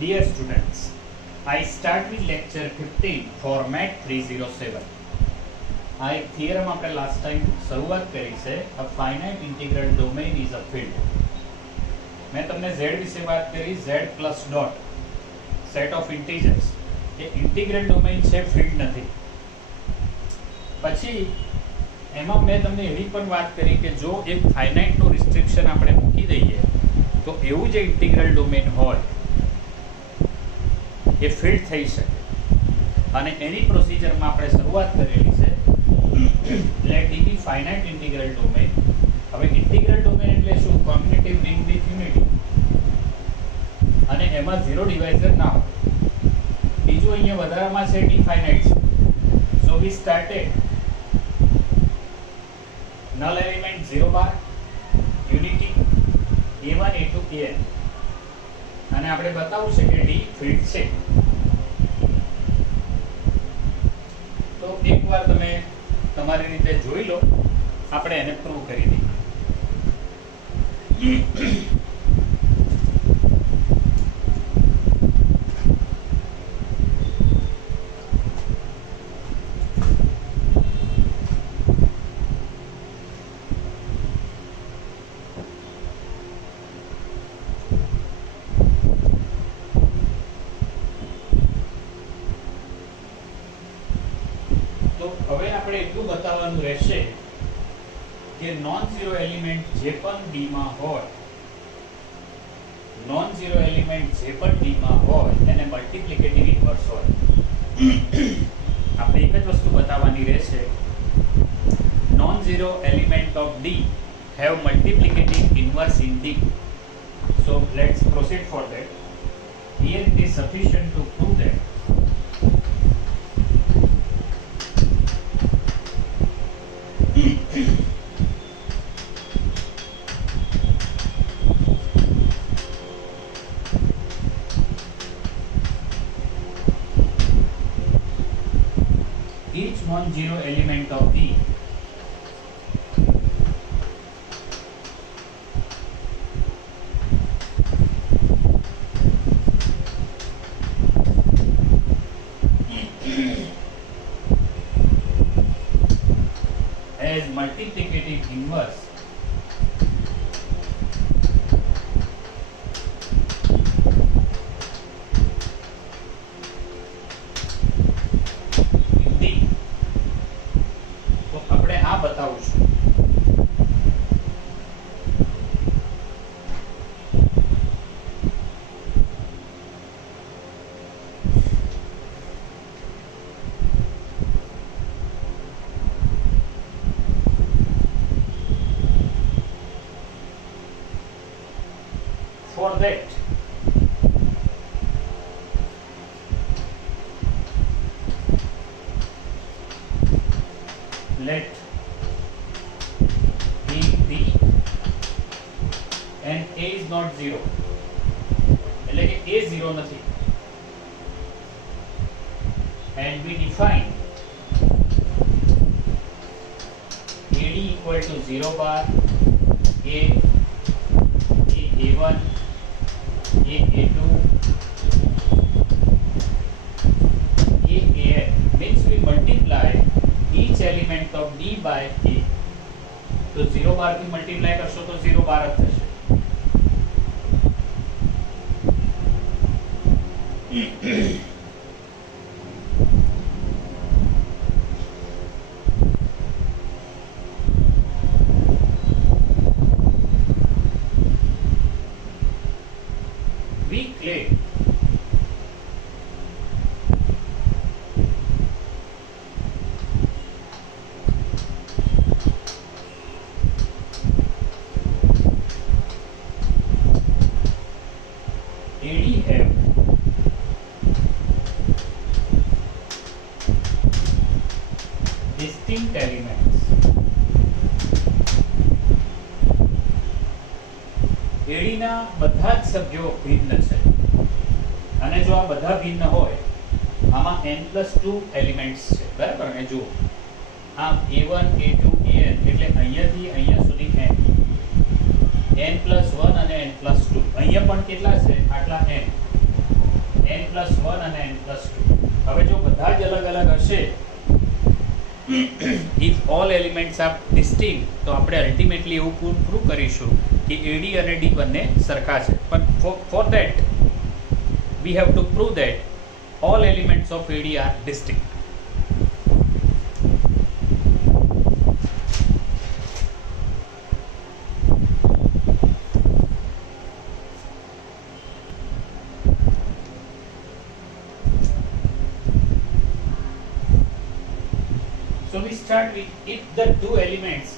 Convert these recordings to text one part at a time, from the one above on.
Dear students, I start with lecture 15 format 307. આ એક થિયરમ આપણે લાસ્ટ ટાઈમ શરૂઆત કરી છે. A finite integral domain is a field. મેં તમને z વિશે વાત કરી, z plus dot set of integers. A integral domain છે, ફિલ્ડ નથી. પછી એમાં મેં તમને એવી પણ વાત કરી કે જો એક ફાઇનાઇટ નો રિસ્ટ્રિક્શન આપણે મૂકી દઈએ તો એવું જે ઇન્ટિગ્રલ ડોમેઇન હોય એ ફિલ્ડ થઈ શકે. અને એની પ્રોસિજરમાં આપણે શરૂઆત કરેલી છે let D be finite integral domain. હવે ઇન્ટિગ્રલ ડોમેઇન એટલે શું? કોમ્યુનિટિવ રિંગ વિથ યુનિટી, અને એમાં ઝીરો ડિવાઇઝર ના હોય. બીજું અહીંયા વધારામાં છે ડિફાઇનાઇટ છે. સો we started null element 0 bar unity a1 a2 an, અને આપણે બતાવવું છે કે d ફિલ્ડ છે. તો એકવાર તમે તમારી રીતે જોઈ લો, આપણે એને પ્રૂવ કરી દઈએ. હવે આપણે એટલું બતાવવાનું રહેશે કે નોન ઝીરો એલિમેન્ટ જે પણ d માં હોય, નોન ઝીરો એલિમેન્ટ જે પણ d માં હોય એને મલ્ટીપ્લિકેટિવ ઇન્વર્સ હોય. આપણે એક જ વસ્તુ બતાવવાની રહેશે, non zero element of d have multiplicative inverse in d. So let's proceed for that. Here it is sufficient to prove that each non-zero element of D has multiplicative inverse બતાવું છું. For that let and a is not 0, એટલે કે a 0 નથી. And we define ad equal to 0 bar a a1 a a2 a an, means we multiply each element of d by a. तो 0 बार की मल्टीप्लाई करशो तो 0 बार જ થશે. We claim AD have distinct elements. AD ના બધા જ સભ્યો ભિન્ન છે, અને જો આ બધા ભિન્ન હોય આમાં n+2 એલિમેન્ટ્સ છે, બરાબર ને? જુઓ આ a1 a2 an એટલે અહીંયાથી અહીંયા સુધી n n+1 અને n+2. અહીંયા પણ કેટલા છે? આટલા n. n+1 અને n+2. હવે જો બધા જ અલગ અલગ હશે, if all elements are distinct, તો આપણે અલ્ટિમેટલી એવું પ્રૂવ કરીશું કે AD અને D બંને સરખા છે. પણ for that we have to prove that all elements of AD are distinct. So we start with if the two elements,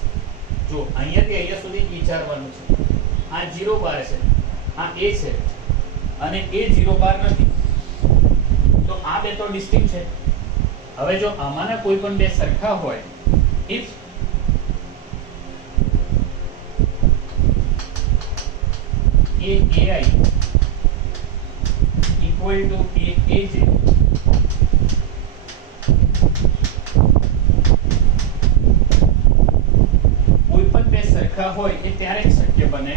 જો અહીંયાથી અહીંયા સુધી વિચારવાનું છે, આ 0 બાર છે, આ A છે અને A 0 બાર નથી, તો આ બે તો ડિસ્ટિંક્ટ છે. હવે જો આમાંના કોઈ પણ બે સરખા હોય, if AI equal to AJ, સરખા હોય એ ત્યારે જ શક્ય બને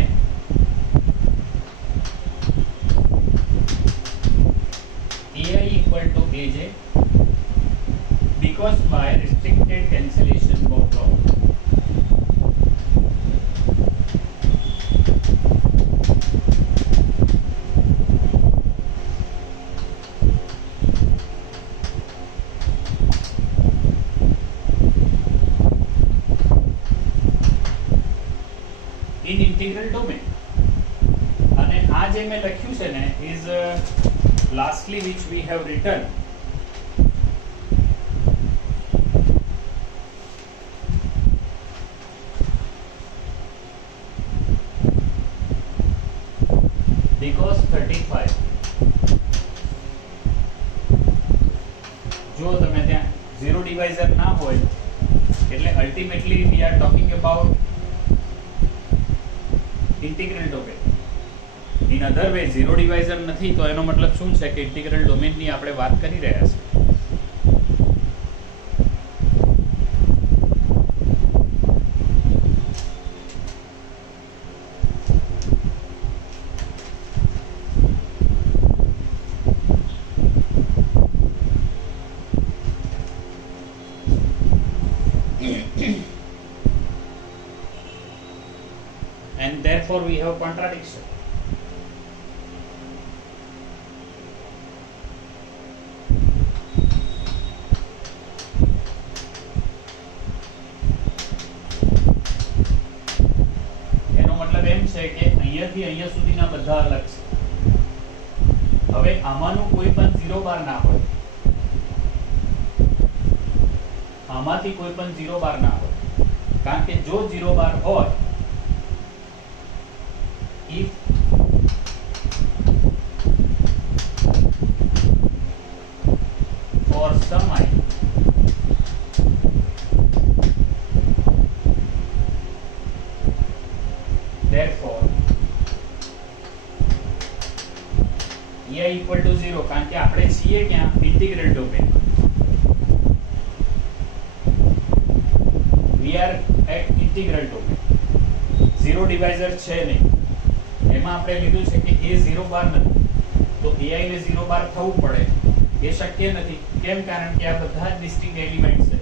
AI equal to AJ because by restricted cancellation of law. in integral domain. અને આ જે મેં લખ્યું છે ને is lastly which we have written because 35, જો તમે ત્યાં zero divisor ના હોય એટલે ultimately we are talking about integral domain. In other way zero divisor नहीं, तो एनो मतलब શું છે કે इंटीग्रल डोमेन ની આપણે વાત કરી રહ્યા છીએ. And therefore we have contradiction. એનો મતલબ એમ છે કે અહીંયાથી અહીંયા સુધીના બધા અલગ છે. હવે આમાંનું કોઈ પણ 0 બાર ના હોય, આમાંથી કોઈ પણ 0 બાર ના હોય, કારણ કે જો 0 બાર હોય, if for some I therefore AI equal to 0, કારણ કે આપણે છીએ ક્યાં integral domain. we are at integral domain. zero divisor છે નહીં, એમાં આપણે લીધું છે કે A 0 બાર નથી, તો AI ને 0 બાર થવું પડે એ શક્ય નથી. કેમ? કારણ કે આ બધા જ ડિસ્ટિંક્ટ એલિમેન્ટ્સ છે.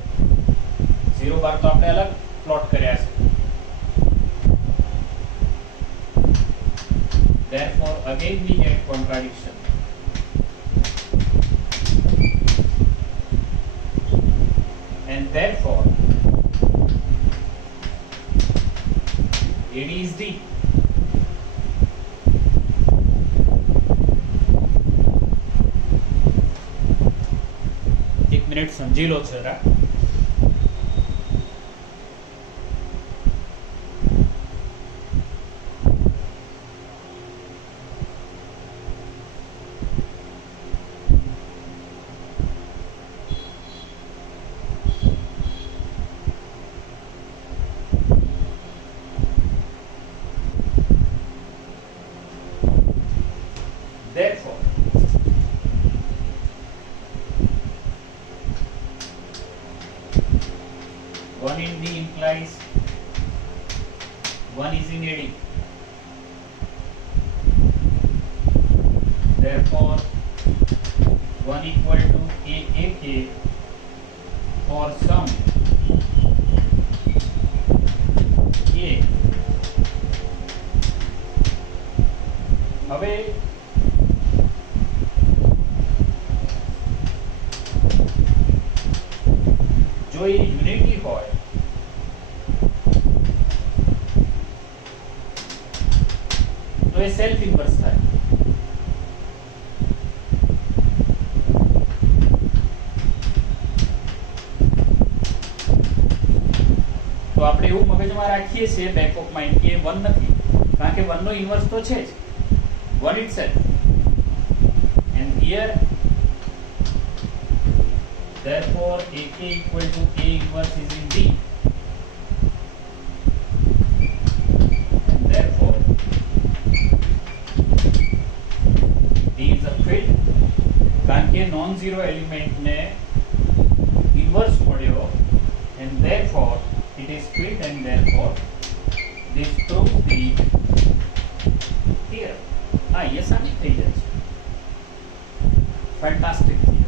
0 બાર તો આપણે અલગ પ્લોટ કર્યા છે. therefore again we get contradiction. and therefore AD is D. एक मिनट समझी लो जरा. Therefore, one in D implies one is in AD. Therefore, 1 equal to AAK for some A. હવે જો એ યુનિટી હોય તો એ સેલ્ફ ઇન્વર્સ થાય. તો આપણે એવું મગજમાં રાખીએ છીએ બેક ઓફ માઇન્ડ કે 1 નથી, કારણ કે 1 નો ઇન્વર્સ તો છે જ, 1 itself. And here therefore AK equal to A inverse is in D, and therefore D is a field. કારણ કે નોન ઝીરો એલિમેન્ટ ને ઇન્વર્સ મળ્યો, and therefore it is filled, and therefore this proves the theorem. ये साबित થઈ જાય છે. Fantastic theorem.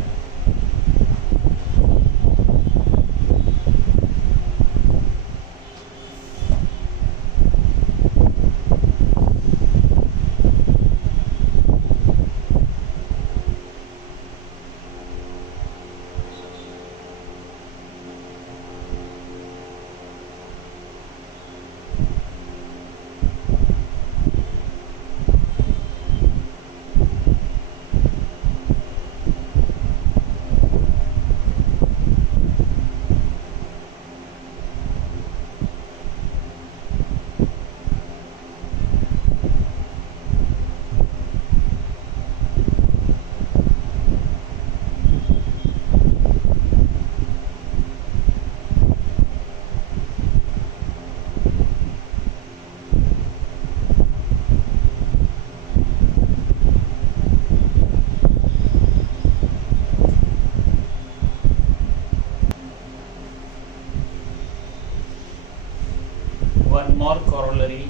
One more corollary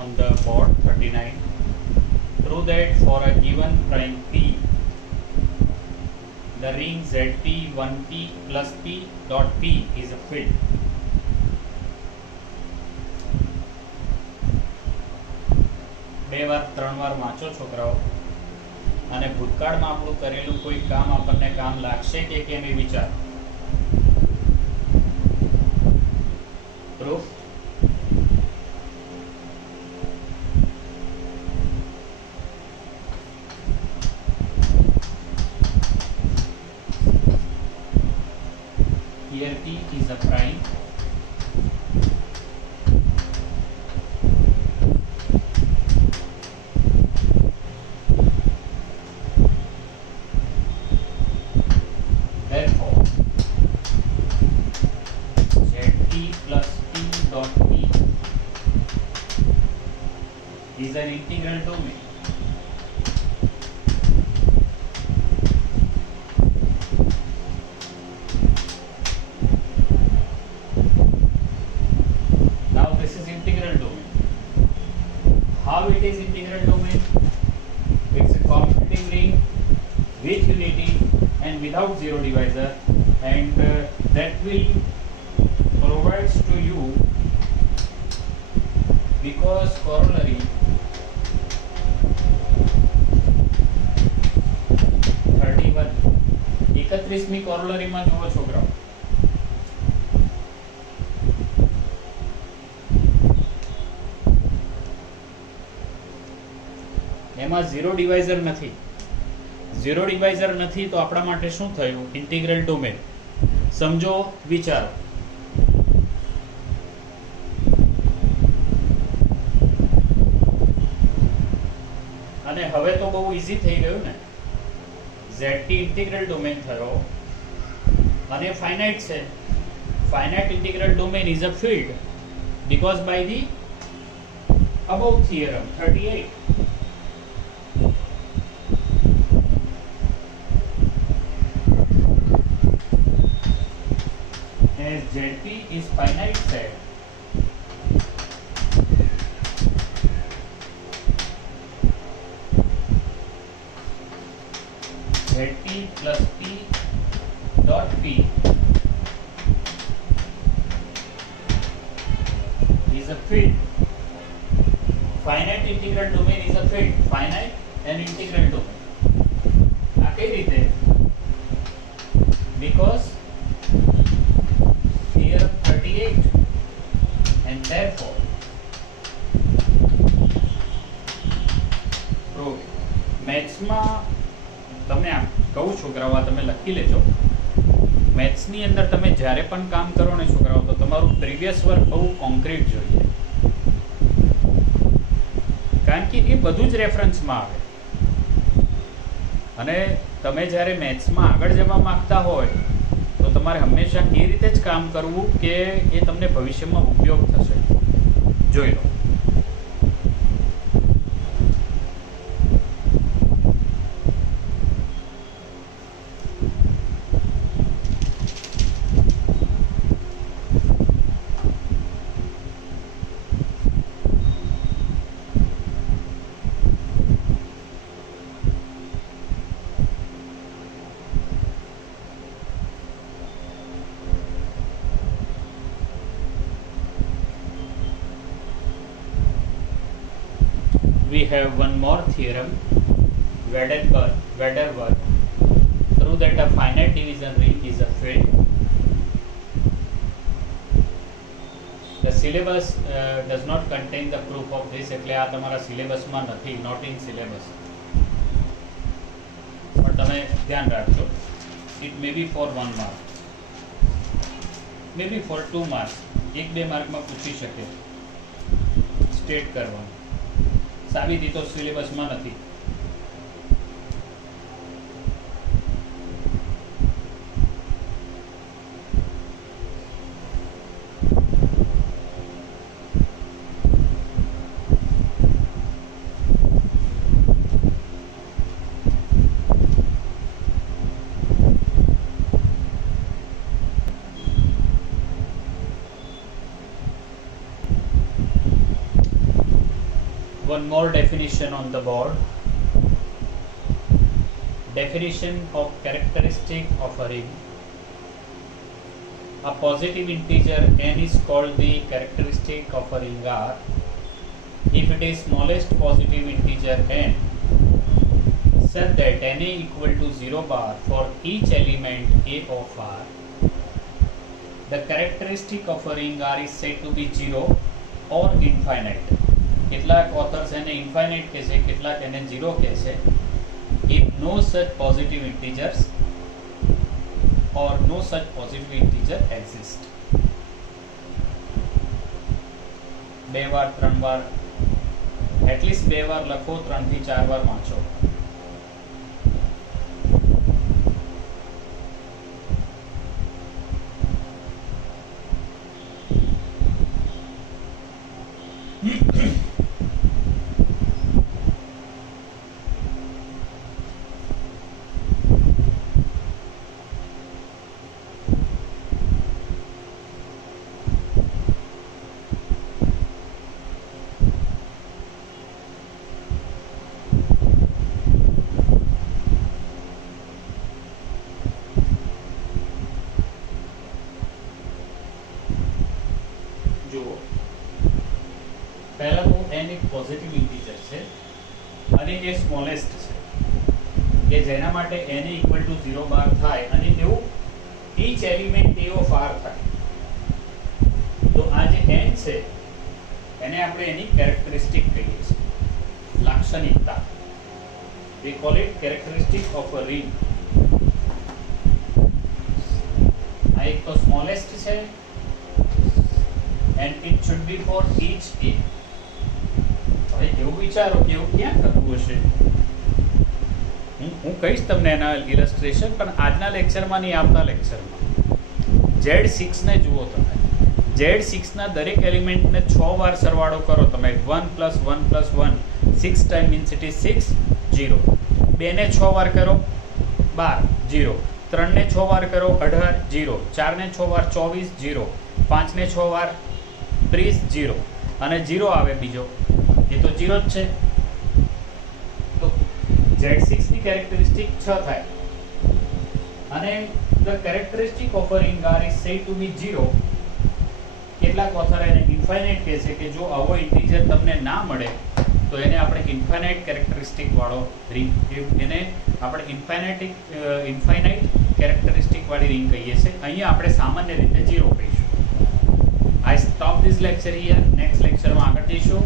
on the board 39. Prove that for a given prime P, the ring ZP 1P plus P dot P is a field. બે વાર ત્રણ વાર વાંચો છોકરાઓ, અને ભૂતકાળમાં આપણું કરેલું કોઈ કામ આપણને કામ લાગશે કે કેમ એ વિચાર. Proof here P is a prime. Therefore, ZP plus P dot P is an integral domain. How it is integral domain? It's a commutative ring with unity and without zero divisor, and that will provides to you, because corollary 31 31મી corollary માં જુઓ છોકરાઓ, એમાં ઝીરો ડિવાઇઝર નથી. ઝીરો ડિવાઇઝર નથી તો આપણા માટે શું થયું? Integral domain. સમજો, વિચારો. અને હવે તો બહુ ઈઝી થઈ ગયું ને. ZT ઇન્ટિગ્રલ ડોમેન થયો અને ફાઇનાઇટ છે. Finite integral domain is a field because by the above theorem 38. As ZP is finite set, ZT plus P dot P is a field. Finite integral domain is a field. Finite and integral domain. આ કઈ રીતે? Because theorem 38 and therefore prove. Maths માં તમને આમ કહું છોકરાઓ, આ તમે લખી લેજો. મેથ્સ ની અંદર તમે જ્યારે પણ કામ કરો ને છોકરાઓ, તો તમારું પ્રીવિયસ વર્ક બહુ કોન્ક્રીટ જોઈએ, કારણ કે એ બધું જ રેફરન્સમાં આવે. અને તમે જ્યારે મેથ્સમાં આગળ જવા માંગતા હોય તો તમારે હંમેશા એ રીતે જ કામ કરવું કે એ તમને ભવિષ્યમાં ઉપયોગ થશે. જોઈ લો. We have one more theorem, Vederberg, through that a finite division ring is a field. The syllabus does not contain the proof of this, એટલે આ તમારા સિલેબસમાં નથી, not in syllabus. પણ તમે ધ્યાન રાખજો, it may be for 1 mark, maybe for 2 marks, 1-2 માર્કમાં પૂછી શકે. સ્ટેટ કરવાનું. સાબિતી તો સિલેબસમાં નથી. One more definition on the board. Definition of characteristic of a ring. A positive integer n is called the characteristic of a ring R if it is smallest positive integer n such that n equal to 0 bar for each element a of R. The characteristic of a ring R is said to be 0 or infinite. કેટલાક ઓથર્સ એને ઇન્ફાઇનાઇટ કહેશે, કેટલાક એને 0 કહેશે. If no such positive integers or no such positive integer exist. 2 વાર 3 વાર એટલીસ્ટ 2 વાર લખો, 3 થી 4 વાર વાંચો. પહેલા તો n એક પોઝિટિવ ઇન્ટીજર છે અને એ સ્મોલેસ્ટ છે કે જેના માટે n ઇક્વલ ટુ 0 બાર થાય અને તેવું each element a of r થાય. તો આ જે n છે એને આપણે એની કેરેક્ટરિસ્ટિક કહીએ છીએ, લાક્ષણિકતા. we call it characteristic of a ring. આ એક તો સ્મોલેસ્ટ છે and it should be for each a. હવે એવું વિચારો કે એવું ક્યાં કરવું હશે. હું કહીશ તમને એના ઇલસ્ટ્રેશન, પણ આજના લેક્ચરમાં નહીં, આવતા લેક્ચરમાં. Z6 ને જુઓ તમે. Z6 ના દરેક એલિમેન્ટને 6 વાર સરવાળો કરો તમે. 1 + 1 + 1 6 ટાઈમ મીન્સ ઇટ ઇઝ 6 0. 2 ને 6 વાર કરો 12 0. 3 ને 6 વાર કરો 18 0. 4 ને 6 વાર 24 0. 5 ને 6 વાર 30 0. અને 0 આવે બીજો, એ તો 0 જ છે. તો Z6 ની કેરેક્ટરિસ્ટિક 6 થાય. અને the characteristic of a ring R is said to be 0. કેટલાક ઓથર એને ઇન્ફાઇનાઇટ કહે છે કે જો આવો ઇન્ટીજર તમને ના મળે તો એને આપણે ઇન્ફાઇનાઇટ કેરેક્ટરિસ્ટિક વાળો રિંગ, એને આપણે ઇન્ફાઇનાઇટ કેરેક્ટરિસ્ટિક વાળી રિંગ કહીએ છીએ. અહીંયા આપણે સામાન્ય રીતે 0 કહીશું. I stop this lecture here. Next lecture માં આગળ જઈશું.